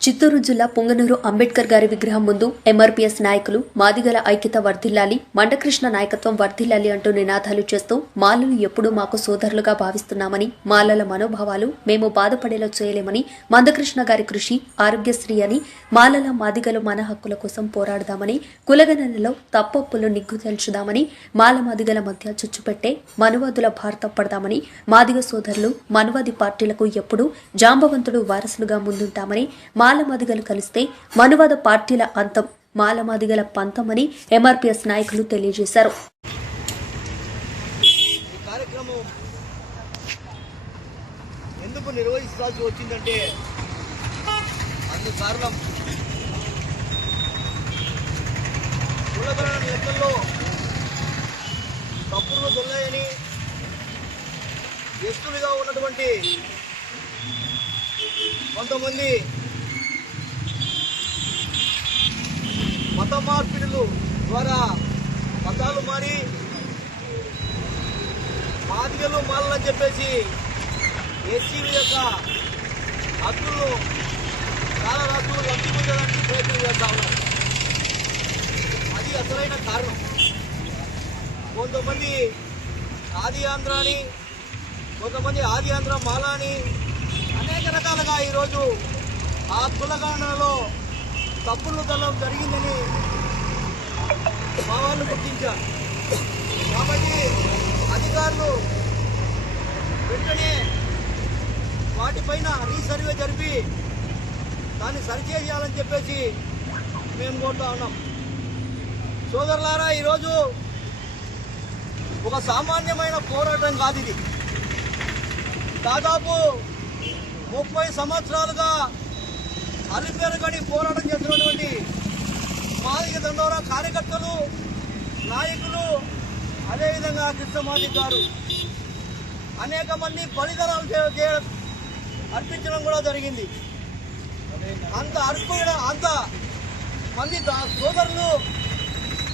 చిత్తూరు జిల్లా పుంగనూరు అంబేద్కర్ గారి విగ్రహం ముందు ఎంఆర్పీఎస్ నాయకులు మాదిగల ఐక్యత వర్ధిల్లాలి మండకృష్ణ నాయకత్వం వర్ధిల్లాలి అంటూ నినాదాలు చేస్తూ మాలలు ఎప్పుడూ మాకు సోదరులుగా భావిస్తున్నామని మాలల మనోభావాలు మేము బాధపడేలా చేయలేమని మందకృష్ణ గారి కృషి ఆరోగ్యశ్రీ అని మాలల మాదిగలు మన హక్కుల కోసం పోరాడదామని కులగణనలో తప్పప్పులు నిగ్గు తెలుచుదామని మాల మాదిగల మధ్య చుచ్చుపెట్టే మనువాదుల భారత పడదామని మాదిగ సోదరులు మనువాది పార్టీలకు ఎప్పుడూ జాంబవంతుడు వారసులుగా ముందుంటామని మాలమాదిగలు కలిస్తే మనువాద పార్టీల అంతం మాలమాదిగల పంతమని ఎంఆర్పీఎస్ నాయకులు తెలియజేశారు. ఎందుకు నిర్వహించాల్సి వచ్చిందంటే కారణం కులగణన లెక్కల్లో తప్పులు దొల్లాయని ఉన్నటువంటి కొంతమంది మత మార్పిడులు ద్వారా మతాలు మారి మాదిగలు మాలని చెప్పేసి ఎస్సీల యొక్క హక్కులు చాలా హక్కులు లంచుకోవడానికి ప్రయత్నం చేస్తా ఉన్నారు అది అసలైన కారణం. కొంతమంది ఆది ఆంధ్ర అని కొంతమంది ఆది ఆంధ్ర మాలా అని అనేక రకాలుగా ఈరోజు ఆ కులగణనలో తప్పులు తల్లం జరిగిందని మా వాళ్ళు గుర్తించారు. కాబట్టి అధికారులు వెంటనే వాటిపైన రీసర్వే జరిపి దాన్ని సరిచేయాలని చెప్పేసి మేము కోరుతా ఉన్నాం. సోదరులారా ఈరోజు ఒక సామాన్యమైన పోరాటం కాదు ఇది. దాదాపు ముప్పై సంవత్సరాలుగా అలిపేరుగడి పోరాటం చేస్తున్నటువంటి మాదిక దండోర కార్యకర్తలు నాయకులు అదేవిధంగా కృష్ణమాజీ గారు. అనేక మంది బలిదానాలు చే- అర్పించడం కూడా జరిగింది. అంత అర్పణ అంత మంది సోదరులు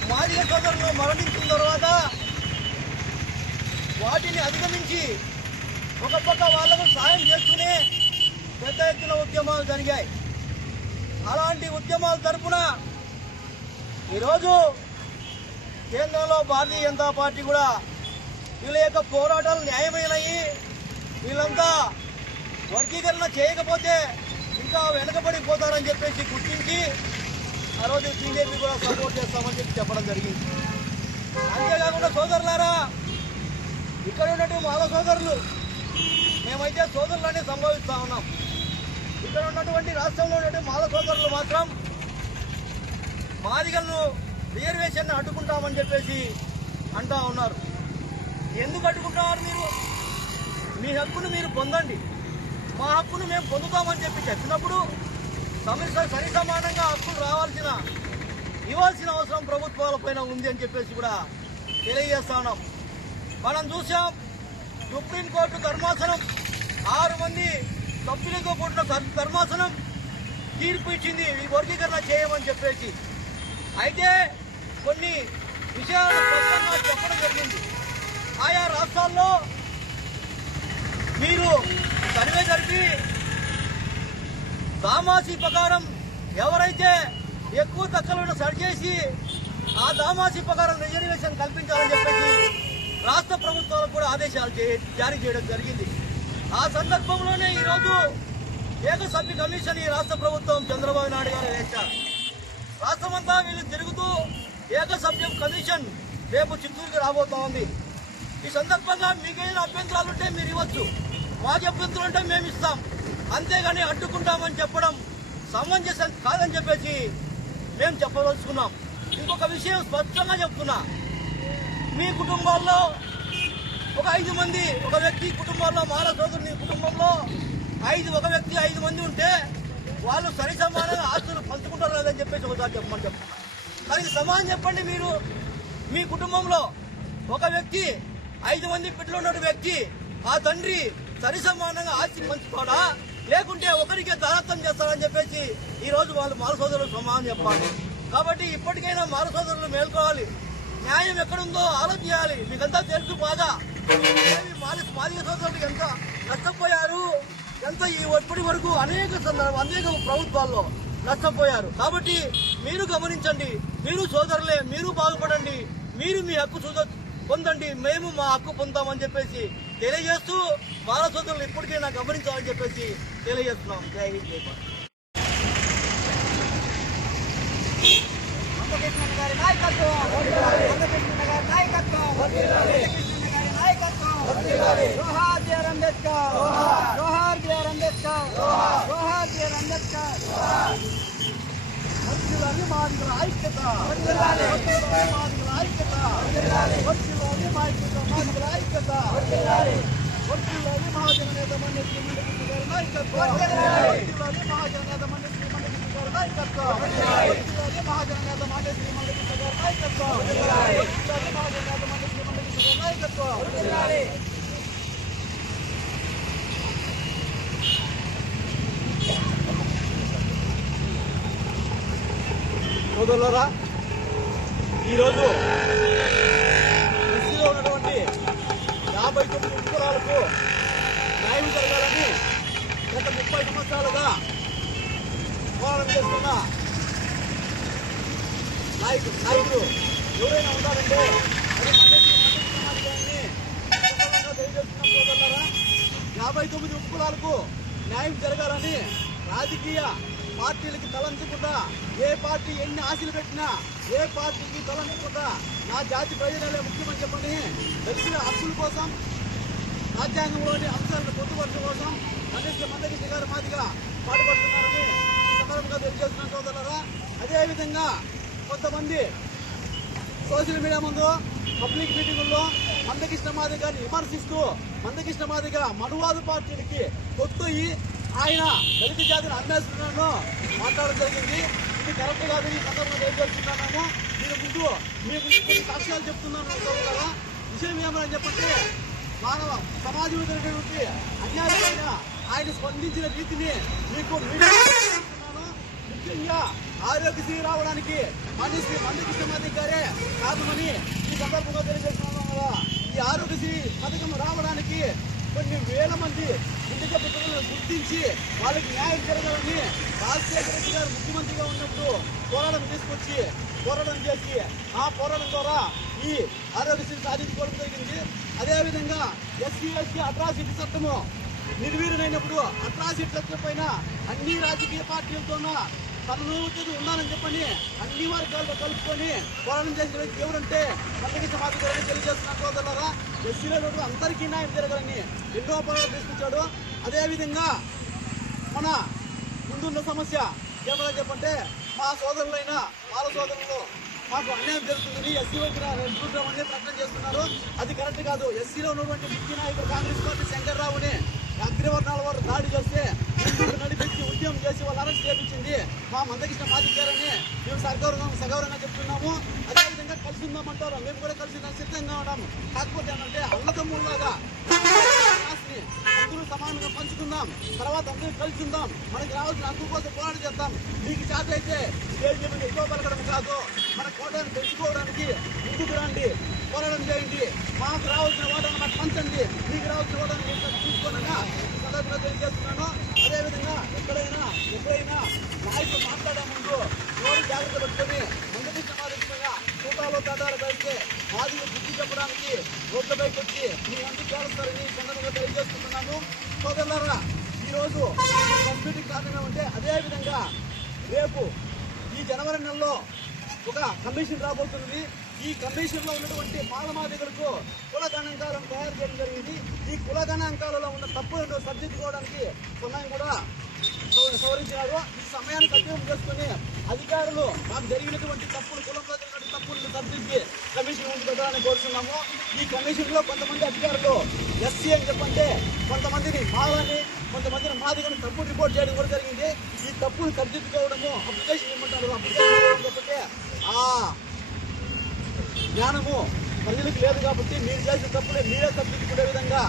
మాదిక సోదరులు మరణించిన తర్వాత వాటిని అధిగమించి ఒక పక్క వాళ్ళకు సాయం చేస్తూనే పెద్ద ఎత్తున ఉద్యమాలు జరిగాయి. అలాంటి ఉద్యమాల తరఫున ఈరోజు కేంద్రంలో భారతీయ జనతా పార్టీ కూడా వీళ్ళ యొక్క పోరాటాలు న్యాయమైనవి వీళ్ళంతా వర్గీకరణ చేయకపోతే ఇంకా వెనకబడిపోతారని చెప్పేసి గుర్తించి ఆ రోజు టీడీపీ కూడా సపోర్ట్ చేస్తామని చెప్పి చెప్పడం జరిగింది. అంతేకాకుండా సోదరులారా ఇక్కడ ఉన్నట్టు మాల సోదరులు మేమైతే సోదరులనే సంభవిస్తా ఉన్నాం. ఇక్కడ ఉన్నటువంటి రాష్ట్రంలో ఉన్నటువంటి మాల సోదరులు మాత్రం మాదిగలను రిజర్వేషన్ అడ్డుకుంటామని చెప్పేసి అంటా ఉన్నారు. ఎందుకు అడ్డుకుంటున్నారు మీరు? మీ హక్కును మీరు పొందండి. మా హక్కును మేము పొందుతామని చెప్పి చెప్పినప్పుడు సమస్య సరి సమానంగా హక్కులు రావాల్సిన ఇవ్వాల్సిన అవసరం ప్రభుత్వాలపైన ఉంది అని చెప్పేసి కూడా తెలియజేస్తా ఉన్నాం. మనం చూసాం సుప్రీంకోర్టు ధర్మాసనం ఆరు మంది సబ్సిడీతో కూడిన ధర్మాసనం తీర్పు ఇచ్చింది ఈ వర్గీకరణ చేయమని చెప్పేసి. అయితే కొన్ని విషయాలు స్పష్టంగా చెప్పడం జరిగింది. ఆయా రాష్ట్రాల్లో మీరు సర్వే జరిపి దామాసి ప్రకారం ఎవరైతే ఎక్కువ తక్కువ సరిచేసి ఆ దామాసి ప్రకారం రిజర్వేషన్ కల్పించాలని చెప్పేసి రాష్ట్ర ప్రభుత్వాలకు కూడా ఆదేశాలు చే- జారీ చేయడం జరిగింది. ఆ సందర్భంలోనే ఈరోజు ఏకసభ్య కమిషన్ ఈ రాష్ట్ర ప్రభుత్వం చంద్రబాబు నాయుడు గారు వేశారు. రాష్ట్రమంతా వీళ్ళు తిరుగుతూ ఏకసభ్యం కమిషన్ రేపు చిత్తూరుకి రాబోతా ఉంది. ఈ సందర్భంగా మీకేమైనా అభ్యంతరాలు ఉంటే మీరు ఇవ్వచ్చు. మాకు అభ్యంతరాలు ఉంటే మేము ఇస్తాం. అంతేగాని అడ్డుకుంటామని చెప్పడం సమంజసం కాదని చెప్పేసి మేము చెప్పదలుచుకున్నాం. ఇంకొక విషయం స్పష్టంగా చెప్తున్నా. మీ కుటుంబాల్లో ఒక ఐదు మంది ఒక వ్యక్తి కుటుంబంలో మారదు. ఐదు ఒక వ్యక్తి ఐదు మంది ఉంటే వాళ్ళు సరి సమానంగా ఆస్తులు పంచుకుంటారు లేదని చెప్పేసి ఒకసారి చెప్పమని చెప్పండి దానికి సమానం చెప్పండి మీరు. మీ కుటుంబంలో ఒక వ్యక్తి ఐదు మంది బిడ్డలు ఉన్న వ్యక్తి ఆ తండ్రి సరి సమానంగా ఆస్తి పంచుకోడా లేకుంటే ఒకరికే దారత్వం చేస్తారని చెప్పేసి ఈ రోజు వాళ్ళు మాల సోదరులు సమానం చెప్పాలి. కాబట్టి ఇప్పటికైనా మాల సోదరులు మేల్కోవాలి. న్యాయం ఎక్కడుందో ఆలోచించాలి. మీకంతా తెలుసు బాగా. ఏమి మాలి సోదరులు ఎంత నష్టపోయారు? ఎంత ఇప్పటి వరకు అనేక సందర్భ అనేక ప్రభుత్వాల్లో నష్టపోయారు. కాబట్టి మీరు గమనించండి మీరు సోదరులే మీరు బాగుపడండి మీరు మీ హక్కు చూద పొందండి మేము మా హక్కు పొందామని చెప్పేసి తెలియజేస్తూ బాల సోదరులు ఇప్పటికైనా గమనించాలని చెప్పేసి తెలియజేస్తున్నాం. జై హింద్ జై నాయకత్వం గారి నాయకత్వం వెంకటకృష్ణ గారి నాయకత్వం జోహార్ బిఆర్ అంబేద్కర్ జోహార్ బిఆర్ అంబేద్కర్ జోహార్ బిఆర్ అంబేద్కర్ వర్ధిల్లాలి మాదిగల ఐక్యత మాదిగల ఐక్యత వర్ధిల్లాలి మాదిగల మాదిగల ఐక్యత వర్ధిల్లాలి మహాజన నేత మన్య మండలి గారి నాయకత్వం వర్ధిల్లాలి మహాజన నేత మన్య మండలి గారి నాయకత్వం వర్ధిల్లాలి మహాజన నేత మన్య శ్రీమంతకృష్ణ గారి నాయకత్వం వర్ధిల్లాలి మహాజన నేత మన్య గారి నాయకత్వం సోదరులరా ఈరోజు ఎస్సీలో ఉన్నటువంటి యాభై తొమ్మిది ఉపకులాలకు న్యాయం జరగాలని గత ముప్పై సంవత్సరాలుగా పోరాటం చేస్తున్న నాయకుడు నాయకుడు ఎవరైనా ఉన్నారంటే అది తెలియజేస్తున్నాం సోదరులారా. యాభై తొమ్మిది ఉపకులాలకు న్యాయం జరగాలని రాజకీయ పార్టీలకి తలంచకుండా ఏ పార్టీ ఎన్ని ఆశలు పెట్టినా ఏ పార్టీకి తలంచకుండా నా జాతి ప్రయోజనాలే ముఖ్యమని చెప్పని తెలిసిన హక్కుల కోసం రాజ్యాంగంలోని అంశాలను పొందుపరచడం కోసం మండలి మందకృష్ణ గారు మాదిగా పాటుపడుతున్నారని సందర్భంగా తెలియజేస్తున్నాను సోదరులరా. అదేవిధంగా కొంతమంది సోషల్ మీడియా ముందు పబ్లిక్ మీటింగుల్లో మందకృష్ణ మాదిగ విమర్శిస్తూ మందకృష్ణ మాదిగ మనువాద పార్టీలకి కొత్త ఆయన దళిత జాతిని అమ్మేస్తున్నాను మాట్లాడడం జరిగింది. ఇది కరెక్ట్ కాదు. ఈ సందర్భంగా తెలియజేస్తున్నాను దీని ముందు మీకు కొన్ని సాక్ష్యాలు చెప్తున్నాను కదా. విషయం ఏమని చెప్పంటే మానవ సమాజం ఎదురైనటువంటి అన్యాయమైన ఆయన స్పందించిన రీతిని మీకు ముఖ్యంగా ఆరోగ్యశ్రీ రావడానికి మనిషి మందకృష్ణ మాది గారే కారణమని ఈ సందర్భంగా తెలియజేస్తున్నాను కదా. ఈ ఆరోగ్యశ్రీ పథకం రావడానికి కొన్ని వేల మంది ఇంటిక పిల్లలను గుర్తించి వాళ్ళకి న్యాయం జరగాలని రాజశేఖర రెడ్డి గారు ముఖ్యమంత్రిగా ఉన్నప్పుడు పోరాటం తీసుకొచ్చి పోరాటం చేసి ఆ పోరాటం ద్వారా ఈ ఆరోగ్యశ్రీ సాధించుకోవడం జరిగింది. అదేవిధంగా ఎస్సీ ఎస్టీ అట్రాసిటీ చట్టము నిర్వీర్యమైనప్పుడు అట్రాసిటీ చట్టం పైన అన్ని రాజకీయ పార్టీలతోన తనను వచ్చేది ఉన్నానని చెప్పని అన్ని వర్గాలతో కలుపుకొని పోరాటం చేసిన వ్యక్తి ఎవరంటే మందకి సమాధి గారిని తెలియజేస్తున్న సోదరులారా ఎస్సీలలో అందరికీ న్యాయం జరగాలని ఎన్నో పోరాటం తీసుకొచ్చాడు. అదేవిధంగా మన ముందున్న సమస్య ఏమన్నా చెప్పంటే మా సోదరులైన వాళ్ళ సోదరులు మాకు అన్యాయం జరుగుతుందని ఎస్సీ ఎన్నుకుంటామని ప్రకటన చేస్తున్నారు. అది కరెక్ట్ కాదు. ఎస్సీలో ఉన్నటువంటి ముఖ్య నాయకుడు కాంగ్రెస్ పార్టీ శంకర్రావుని అగ్రవర్ణాల వారు దాడి చేస్తే నడిపించి ఉద్యమం చేసి వాళ్ళు అరెస్ట్ చేయించింది మా మందకృష్ణ మాదిగారని మేము సగౌరవం సగౌరవంగా చెప్తున్నాము. అదేవిధంగా కలిసి ఉందామంటారు. మేము కూడా కలిసి సిద్ధంగా ఉన్నాము. కాకపోతే ఏంటంటే అన్నదమ్ముల్లాగా ఆస్తిని అందరూ సమానంగా పంచుకుందాం. తర్వాత అందరూ కలిసి ఉందాం. మనకి రావాల్సిన హక్కు కోసం పోరాటం చేద్దాం. మీకు చేత అయితే స్టేజ్ ఎక్కువ పలకడం కాదు మన కోటాన్ని పెంచుకోవడానికి ముందుకు రండి. పోరాటం చేయండి. మాకు రావాల్సిన ఓటాన్ని మాకు పంచండి. మీకు రావాల్సిన ఓటాన్ని మీరు చూసుకోనగా ఈ తెలియజేస్తున్నాను. అదేవిధంగా ఎక్కడైనా ఎప్పుడైనా నాయకులు మాట్లాడే ముందు ఎవరు జాగ్రత్త పెట్టుకొని ముందుకు సమాధించగా తేడాలు పెడితే బుద్ధి చెప్పడానికి రోడ్లపైకి వచ్చి మీ అందరూ చేస్తారని సందర్భంగా తెలియజేస్తున్నాను. సోదరులారా ఈరోజు కంప్యూటర్ కారణంగా ఉంటే అదేవిధంగా రేపు ఈ జనవరి నెలలో ఒక కమిషన్ రాబోతుంది ఈ కమిషన్లో ఉన్నటువంటి మాలమాదిగలకు కుల గణాంకాలను తయారు చేయడం జరిగింది. ఈ కుల గణాంకాలలో ఉన్న తప్పులను సరిదిద్దుకోవడానికి సమయం కూడా సవరించినారు. ఈ సమయాన్ని సద్వినియోగం చేసుకుని అధికారులు మాకు జరిగినటువంటి తప్పులు తప్పులను కమిషన్ ఉంటుందని కోరుతున్నాము. ఈ కమిషన్లో కొంతమంది అధికారులు ఎస్సీ అని చెప్పంటే కొంతమందిని మాలని కొంతమందిని మాదిగని తప్పు రిపోర్ట్ చేయడం కూడా జరిగింది. ఈ తప్పును సరిదిద్దుకోవడము అప్లికేషన్ ఇవ్వమంటారు అప్లికేషన్ చెప్పంటే ఆ జ్ఞానము ప్రజలకు లేదు కాబట్టి మీరు చేసిన తప్పులే మీరే తప్పించుకునే విధంగా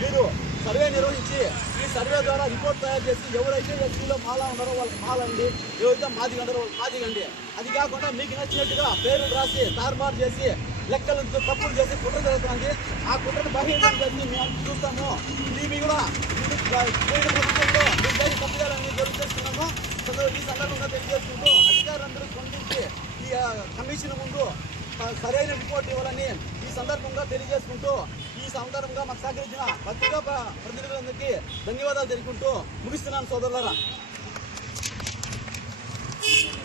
మీరు సర్వే నిర్వహించి ఈ సర్వే ద్వారా రిపోర్ట్ తయారు చేసి ఎవరైతే ఎస్సీలో మాలా ఉన్నారో వాళ్ళకి మాలండి ఎవరైతే మాదిగ ఉన్నారో వాళ్ళకి మాదిగండి. అది కాకుండా మీకు నచ్చినట్టుగా పేర్లు రాసి తారుమారు చేసి లెక్కలు తప్పులు చేసి కుట్ర జరుగుతుంది. ఆ కుట్రను బహిరంగం చేసి మేము చూస్తాము. ఇది కూడా ప్రభుత్వంలో మీరు తప్పు చేయాలని జరుగు చేస్తున్నాము ఈ సందర్భంగా తెలియజేసుకుంటూ అధికారులందరూ స్పందించి ఈ కమిషన్ ముందు సరైన రిపోర్ట్ ఇవ్వాలని ఈ సందర్భంగా తెలియజేసుకుంటూ ఈ మాకు సహకరించిన పత్రికా ప్రతినిధులందరికీ ధన్యవాదాలు తెలుపుకుంటూ ముగిస్తున్నాను సోదరులారా.